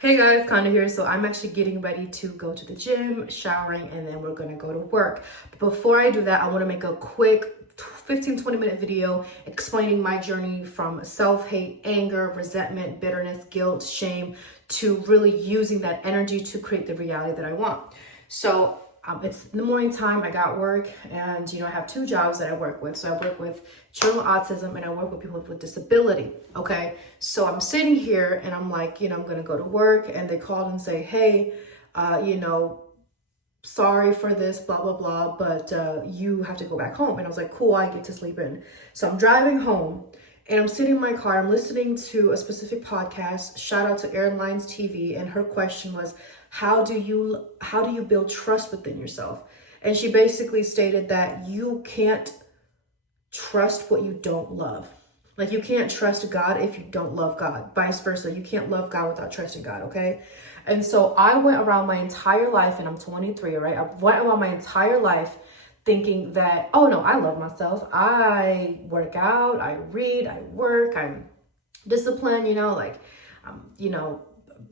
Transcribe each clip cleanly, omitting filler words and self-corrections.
Hey guys, Conda here. So I'm actually getting ready to go to the gym, showering, and then we're gonna go to work. But before I do that, I wanna make a quick 15-20 minute video explaining my journey from self-hate, anger, resentment, bitterness, guilt, shame, to really using that energy to create the reality that I want. So it's in the morning time, I got work, and I have two jobs that I work with. So I work with children with autism and I work with people with disability. Okay, so I'm sitting here and I'm like, I'm gonna go to work, and they called and say, hey, sorry for this, blah blah blah, but you have to go back home. And I was like, cool, I get to sleep in. So I'm driving home and I'm sitting in my car, I'm listening to a specific podcast. Shout out to Airlines TV, and her question was, how do you build trust within yourself? And she basically stated that you can't trust what you don't love. Like, you can't trust God if you don't love God. Vice versa, you can't love God without trusting God, okay? And so I went around my entire life, and I'm 23, right? I went around my entire life thinking that, oh no, I love myself. I work out, I read, I work, I'm disciplined,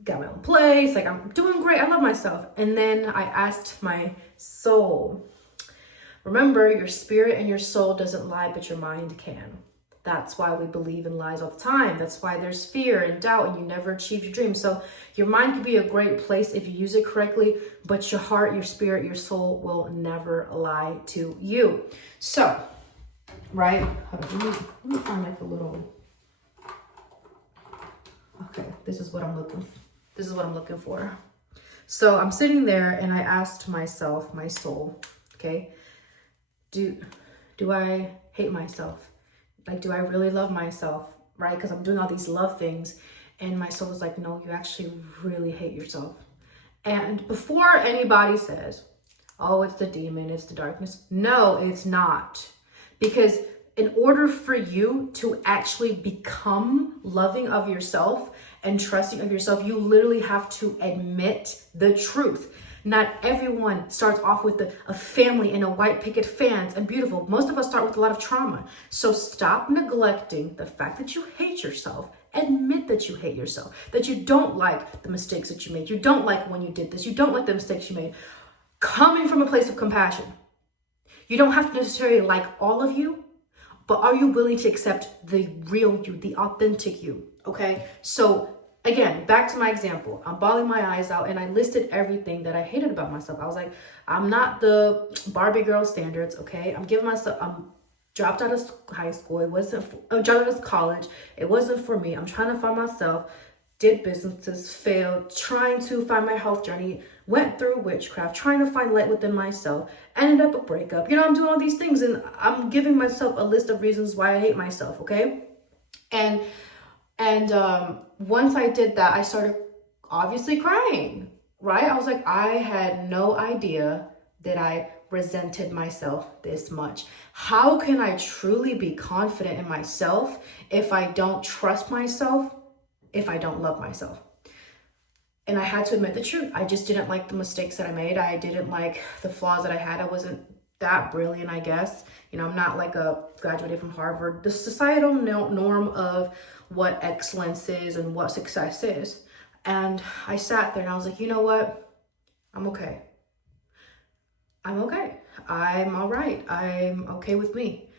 got my own place, like I'm doing great, I love myself. And then I asked my soul, remember, your spirit and your soul doesn't lie, but your mind can. That's why we believe in lies all the time. That's why there's fear and doubt and you never achieve your dreams. So your mind can be a great place if you use it correctly, but your heart, your spirit, your soul will never lie to you. So, right? Let me find like a little, okay, this is what I'm looking for. So I'm sitting there and I asked myself, my soul, okay, do I hate myself? Like, do I really love myself, right? Because I'm doing all these love things. And my soul was like, no, you actually really hate yourself. And before anybody says, oh, it's the demon, it's the darkness. No, it's not. Because in order for you to actually become loving of yourself and trusting of yourself, you literally have to admit the truth. Not everyone starts off with a family and a white picket fence and beautiful. Most of us start with a lot of trauma. So stop neglecting the fact that you hate yourself. Admit that you hate yourself, that you don't like the mistakes that you made. You don't like when you did this. You don't like the mistakes you made. Coming from a place of compassion. You don't have to necessarily like all of you, but are you willing to accept the real you, the authentic you? Okay, so again, back to my example. I'm bawling my eyes out and I listed everything that I hated about myself. I was like, I'm not the Barbie girl standards, okay? I'm dropped out of high school. Dropped out of college. It wasn't for me. I'm trying to find myself. Did businesses, failed, trying to find my health journey, went through witchcraft, trying to find light within myself, ended up a breakup. I'm doing all these things and I'm giving myself a list of reasons why I hate myself, okay? And once I did that, I started obviously crying, right? I was like, I had no idea that I resented myself this much. How can I truly be confident in myself if I don't trust myself, if I don't love myself? And I had to admit the truth. I just didn't like the mistakes that I made. I didn't like the flaws that I had. I wasn't that brilliant, I guess. I'm not like a graduated from Harvard. The societal norm of what excellence is and what success is. And I sat there and I was like, you know what? I'm okay. I'm okay. I'm all right. I'm okay with me.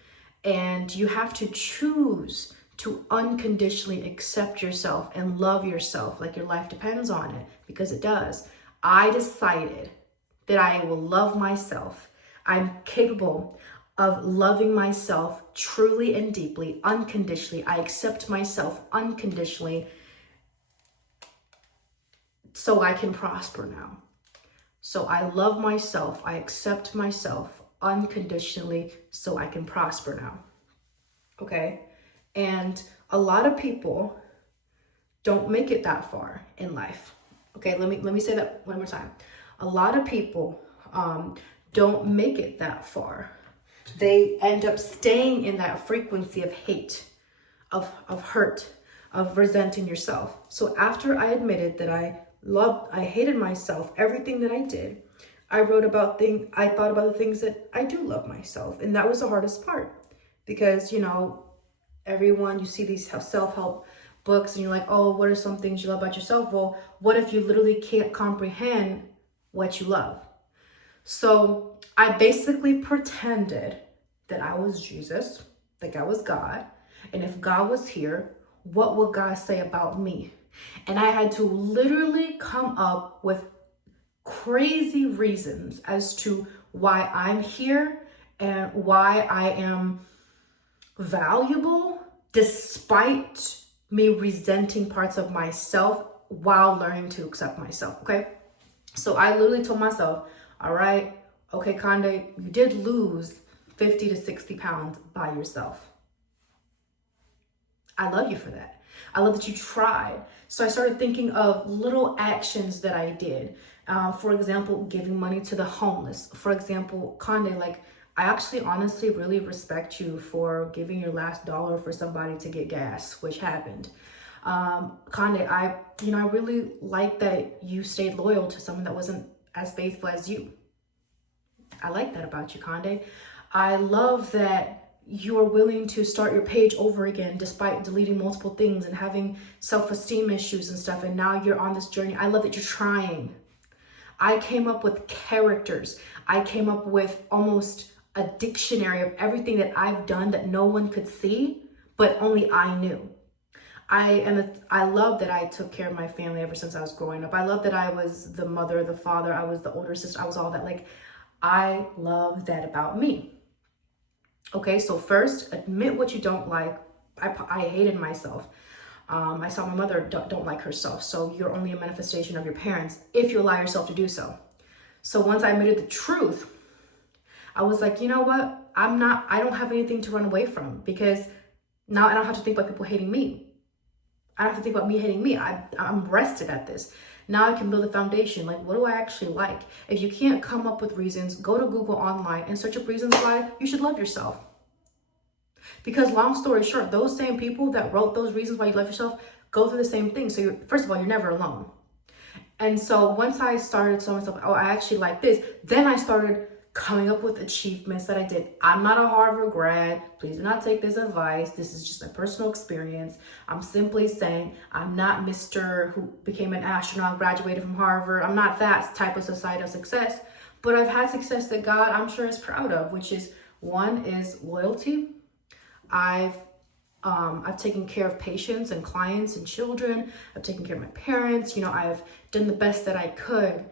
And you have to choose to unconditionally accept yourself and love yourself like your life depends on it, because it does. I decided that I will love myself. I'm capable of loving myself truly and deeply, unconditionally. I accept myself unconditionally so I can prosper now. So I love myself. I accept myself unconditionally so I can prosper now. Okay? And a lot of people don't make it that far in life. Okay, let me say that one more time. A lot of people don't make it that far. They end up staying in that frequency of hate, of hurt, of resenting yourself. So after I admitted that I hated myself, everything that I did, I thought about the things that I do love myself. And that was the hardest part, because, everyone, you see these self-help books and you're like, oh, what are some things you love about yourself? Well, what if you literally can't comprehend what you love? So I basically pretended that I was Jesus, like I was God. And if God was here, what would God say about me? And I had to literally come up with crazy reasons as to why I'm here and why I am valuable, despite me resenting parts of myself while learning to accept myself. Okay. So I literally told myself, all right, okay, Conde, you did lose 50 to 60 pounds by yourself. I love you for that. I love that you tried. So I started thinking of little actions that I did. For example, giving money to the homeless. For example, Conde, like, I actually honestly really respect you for giving your last dollar for somebody to get gas, which happened. Conde, I really like that you stayed loyal to someone that wasn't as faithful as you. I like that about you, Conde. I love that you're willing to start your page over again despite deleting multiple things and having self-esteem issues and stuff. And now you're on this journey. I love that you're trying. I came up with characters. I came up with almost a dictionary of everything that I've done that no one could see, but only I knew. I love that I took care of my family ever since I was growing up. I love that I was the mother, the father, I was the older sister, I was all that. Like, I love that about me. Okay, so first, admit what you don't like. I hated myself. I saw my mother don't like herself. So you're only a manifestation of your parents if you allow yourself to do so. So once I admitted the truth, I was like, you know what? I don't have anything to run away from, because now I don't have to think about people hating me. I don't have to think about me hating me. I'm rested at this. Now I can build a foundation. Like, what do I actually like? If you can't come up with reasons, go to Google online and search up reasons why you should love yourself. Because long story short, those same people that wrote those reasons why you love yourself go through the same thing. So first of all, you're never alone. And so once I started telling myself, oh, I actually like this, then I started coming up with achievements that I did. I'm not a Harvard grad. Please do not take this advice. This is just my personal experience. I'm simply saying I'm not Mr. who became an astronaut, graduated from Harvard. I'm not that type of societal success, but I've had success that God, I'm sure, is proud of, which is, one is loyalty. I've taken care of patients and clients and children. I've taken care of my parents. I've done the best that I could,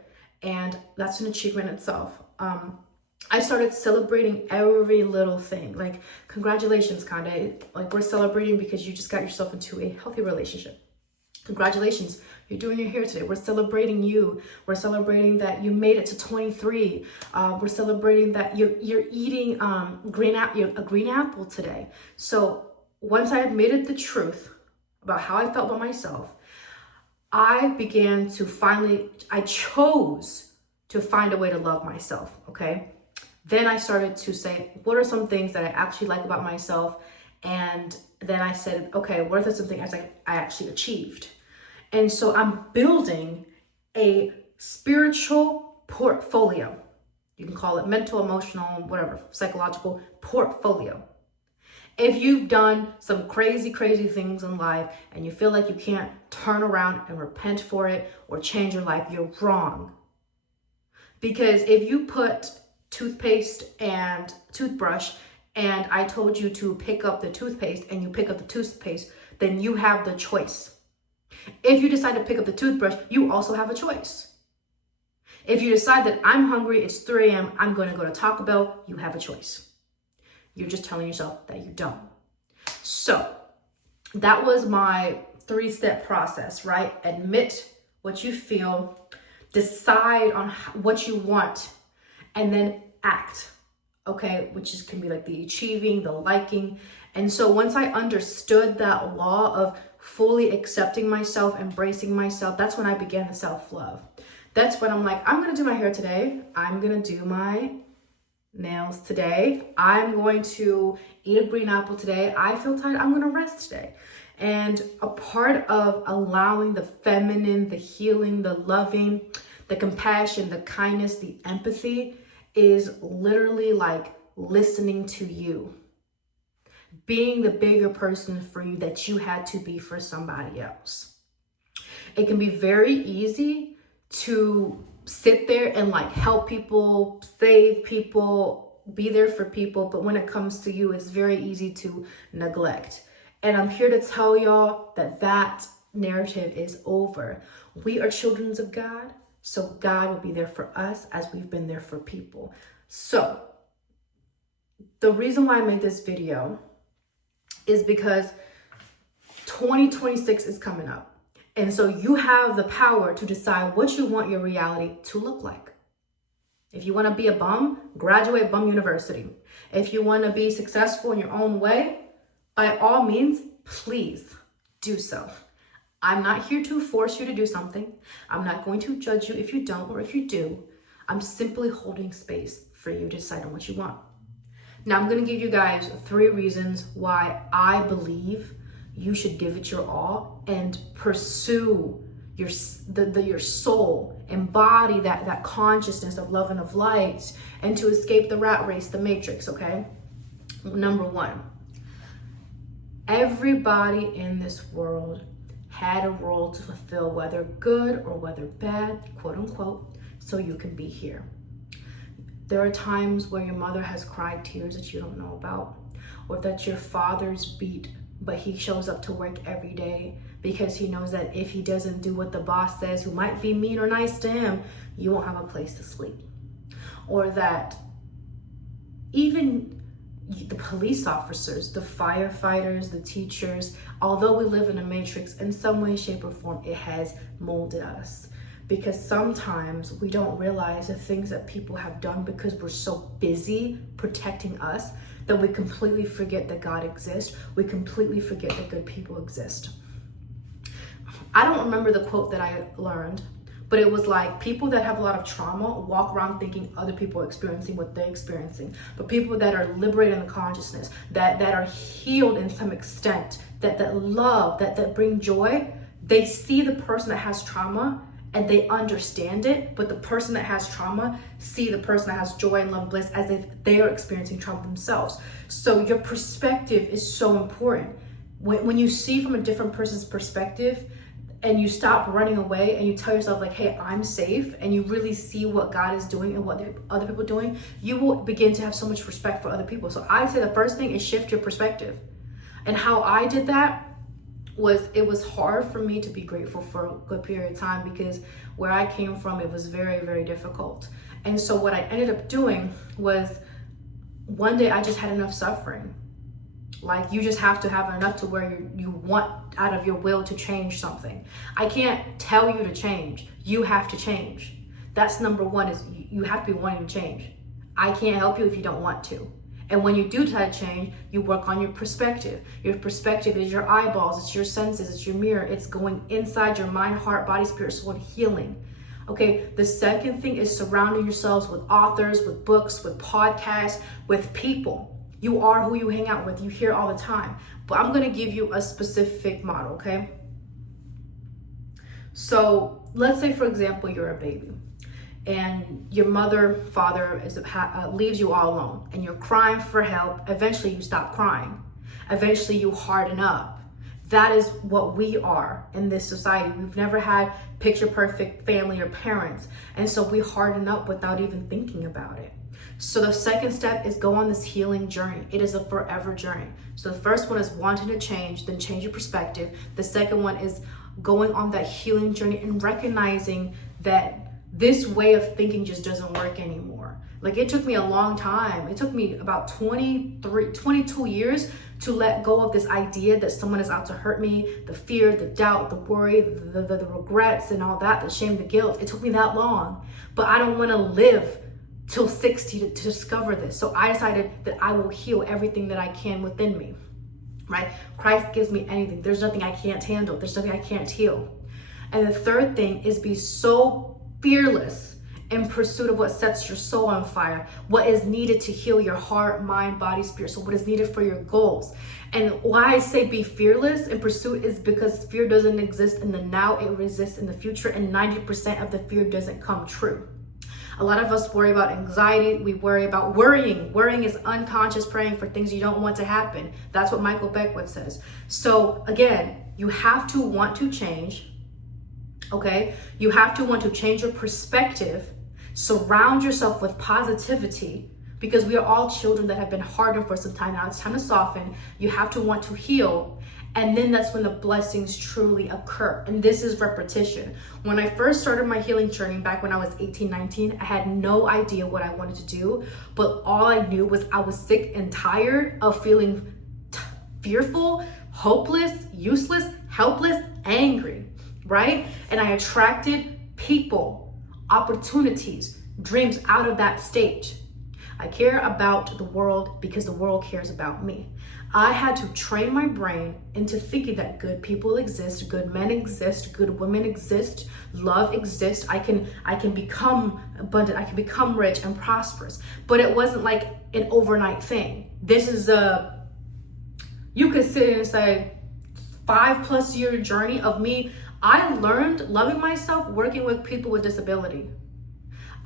and that's an achievement itself. I started celebrating every little thing. Like, congratulations, Conde. Like, we're celebrating because you just got yourself into a healthy relationship. Congratulations, you're doing your hair today. We're celebrating you. We're celebrating that you made it to 23. We're celebrating that you're eating a green apple today. So once I admitted the truth about how I felt about myself, I chose to find a way to love myself, okay? Then I started to say, what are some things that I actually like about myself? And then I said, okay, what are some things I actually achieved? And so I'm building a spiritual portfolio. You can call it mental, emotional, whatever, psychological portfolio. If you've done some crazy, crazy things in life and you feel like you can't turn around and repent for it or change your life, you're wrong. Because if you put toothpaste and toothbrush and I told you to pick up the toothpaste and you pick up the toothpaste, then you have the choice. If you decide to pick up the toothbrush, you also have a choice. If you decide that I'm hungry, it's 3 a.m., I'm going to go to Taco Bell, you have a choice. You're just telling yourself that you don't. So that was my 3-step process, right? Admit what you feel, decide on what you want, and then act, okay? Which can be like the achieving, the liking. And so once I understood that law of fully accepting myself, embracing myself, that's when I began the self-love. That's when I'm like, I'm going to do my hair today. I'm going to do my nails today. I'm going to eat a green apple today. I feel tired. I'm going to rest today. And a part of allowing the feminine, the healing, the loving, the compassion, the kindness, the empathy is literally like listening to you. being the bigger person for you that you had to be for somebody else. It can be very easy to sit there and like help people, save people, be there for people. But when it comes to you, it's very easy to neglect. And I'm here to tell y'all that that narrative is over. We are children of God, so God will be there for us as we've been there for people. So the reason why I made this video is because 2026 is coming up. And so you have the power to decide what you want your reality to look like. If you want to be a bum, graduate Bum University. If you want to be successful in your own way, by all means, please do so. I'm not here to force you to do something. I'm not going to judge you if you don't or if you do. I'm simply holding space for you to decide on what you want. Now, I'm going to give you guys 3 reasons why I believe you should give it your all and pursue your soul, embody that consciousness of love and of light, and to escape the rat race, the matrix, okay? Number 1, everybody in this world had a role to fulfill, whether good or whether bad, quote unquote, so you can be here. There are times where your mother has cried tears that you don't know about, or that your father's beat, but he shows up to work every day because he knows that if he doesn't do what the boss says, who might be mean or nice to him, you won't have a place to sleep. Or that even the police officers, the firefighters, the teachers, although we live in a matrix, in some way, shape, or form, it has molded us. Because sometimes we don't realize the things that people have done because we're so busy protecting us that we completely forget that God exists. We completely forget that good people exist. I don't remember the quote that I learned, but it was like, people that have a lot of trauma walk around thinking other people are experiencing what they're experiencing. But people that are liberated in the consciousness, that are healed in some extent, that love, that bring joy, they see the person that has trauma and they understand it, but the person that has trauma see the person that has joy and love and bliss as if they are experiencing trauma themselves. So your perspective is so important. When you see from a different person's perspective and you stop running away and you tell yourself like, hey, I'm safe, and you really see what God is doing and what other people are doing, you will begin to have so much respect for other people. So I'd say the first thing is shift your perspective. And how I did that was, it was hard for me to be grateful for a good period of time, because where I came from, it was very, very difficult. And so what I ended up doing was, one day I just had enough suffering. Like, you just have to have enough to where you want out of your will to change something. I can't tell you to change. You have to change. That's number 1, is you have to be wanting to change. I can't help you if you don't want to. And when you do try to change, you work on your perspective. Your perspective is your eyeballs, it's your senses, it's your mirror. It's going inside your mind, heart, body, spirit, soul, and healing. Okay, the second thing is surrounding yourselves with authors, with books, with podcasts, with people. You are who you hang out with. You hear all the time. But I'm going to give you a specific model, okay? So let's say, for example, you're a baby, and your mother, father leaves you all alone, and you're crying for help. Eventually you stop crying. Eventually you harden up. That is what we are in this society. We've never had picture perfect family or parents. And so we harden up without even thinking about it. So the second step is go on this healing journey. It is a forever journey. So the first one is wanting to change, then change your perspective. The second one is going on that healing journey and recognizing that this way of thinking just doesn't work anymore. Like, it took me a long time. It took me about 22 years to let go of this idea that someone is out to hurt me, the fear, the doubt, the worry, the regrets and all that, the shame, the guilt. It took me that long, but I don't want to live till 60 to discover this. So I decided that I will heal everything that I can within me, right? Christ gives me anything. There's nothing I can't handle. There's nothing I can't heal. And the third thing is be so fearless in pursuit of what sets your soul on fire, what is needed to heal your heart, mind, body, spirit, so what is needed for your goals. And why I say be fearless in pursuit is because fear doesn't exist in the now, it exists in the future, and 90% of the fear doesn't come true. A lot of us worry about anxiety. We worry about worrying. Worrying is unconscious praying for things you don't want to happen. That's what Michael Beckwith says. So again, you have to want to change, okay? You have to want to change your perspective. Surround yourself with positivity, because we are all children that have been hardened for some time now. It's time to soften. You have to want to heal. And then that's when the blessings truly occur. And this is repetition. When I first started my healing journey back when I was 18, 19, I had no idea what I wanted to do. But all I knew was I was sick and tired of feeling fearful, hopeless, useless, helpless, angry, right? And I attracted people, opportunities, dreams out of that state. I care about the world because the world cares about me. I had to train my brain into thinking that good people exist, good men exist, good women exist, love exists. I can become abundant, I can become rich and prosperous. But it wasn't like an overnight thing. This is you could sit and say 5+ year journey of me. I learned loving myself working with people with disability.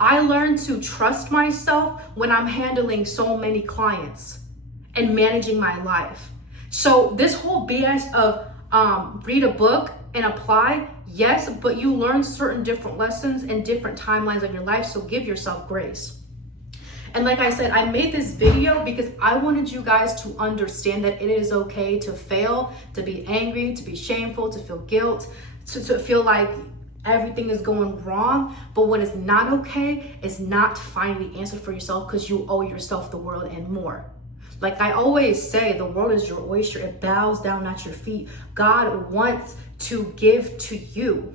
I learned to trust myself when I'm handling so many clients and managing my life. So this whole BS of read a book and apply, yes, but you learn certain different lessons and different timelines of your life, so give yourself grace. And like I said, I made this video because I wanted you guys to understand that it is okay to fail, to be angry, to be shameful, to feel guilt, to feel like everything is going wrong. But what is not okay is not finding the answer for yourself, because you owe yourself the world and more. Like I always say, the world is your oyster. It bows down at your feet. God wants to give to you.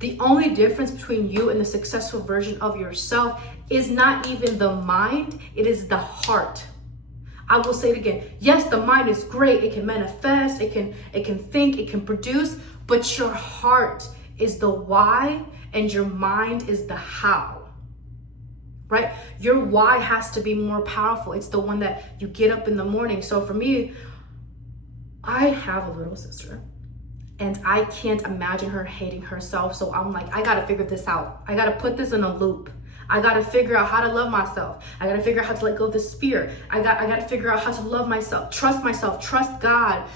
The only difference between you and the successful version of yourself is not even the mind, it is the heart. I will say it again. Yes, the mind is great. It can manifest, it can think, it can produce, but your heart is the why and your mind is the how. Right? Your why has to be more powerful. It's the one that you get up in the morning. So for me, I have a little sister and I can't imagine her hating herself. So I'm like, I gotta figure this out. I gotta put this in a loop. I gotta figure out how to love myself. I gotta figure out how to let go of this fear. I gotta figure out how to love myself, trust God,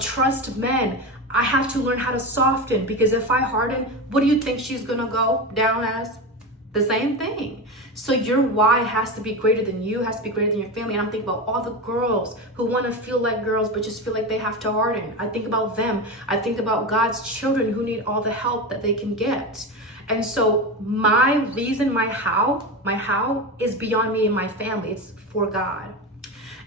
trust men. I have to learn how to soften, because if I harden, what do you think she's gonna go down as? The same thing. So your why has to be greater than you, has to be greater than your family. And I'm thinking about all the girls who want to feel like girls but just feel like they have to harden. I think about them. I think about God's children who need all the help that they can get. And so my reason, my how is beyond me and my family. It's for God.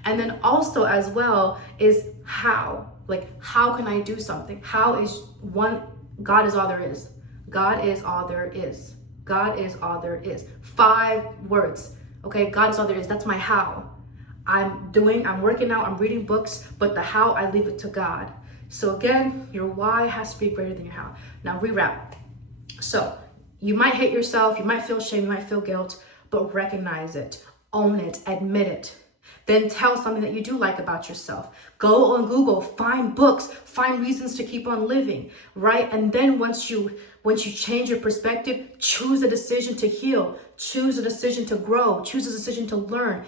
And then also as well is how. Like, how can I do something? How is one, God is all there is. God is all there is. God is all there is. 5 words. Okay, God is all there is. That's my how. I'm working out, I'm reading books, but the how, I leave it to God. So again, your why has to be greater than your how. Now rewrap. So you might hate yourself, you might feel shame, you might feel guilt, but recognize it, own it, admit it. Then tell something that you do like about yourself. Go on Google, find books, find reasons to keep on living, right? And then once you change your perspective, choose a decision to heal, choose a decision to grow, choose a decision to learn.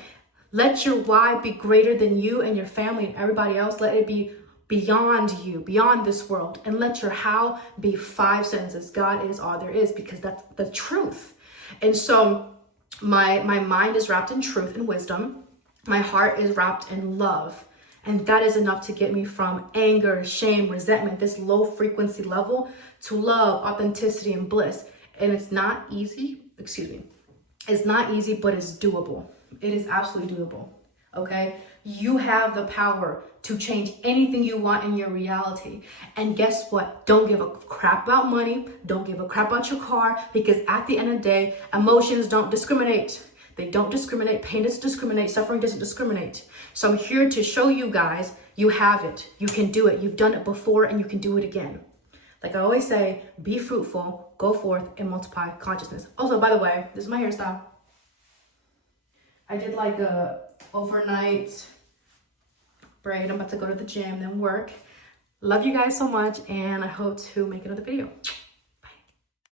Let your why be greater than you and your family and everybody else. Let it be beyond you, beyond this world. And let your how be 5 sentences. God is all there is, because that's the truth. And so my mind is wrapped in truth and wisdom. My heart is wrapped in love. And that is enough to get me from anger, shame, resentment, this low frequency level, to love, authenticity, and bliss. And it's not easy, It's not easy, but it's doable. It is absolutely doable, okay? You have the power to change anything you want in your reality. And guess what? Don't give a crap about money. Don't give a crap about your car, because at the end of the day, emotions don't discriminate. They don't discriminate. Pain doesn't discriminate. Suffering doesn't discriminate. So I'm here to show you guys, you have it. You can do it. You've done it before and you can do it again. Like I always say, be fruitful, go forth, and multiply consciousness. Also, by the way, this is my hairstyle. I did like a overnight braid. I'm about to go to the gym, then work. Love you guys so much, and I hope to make another video.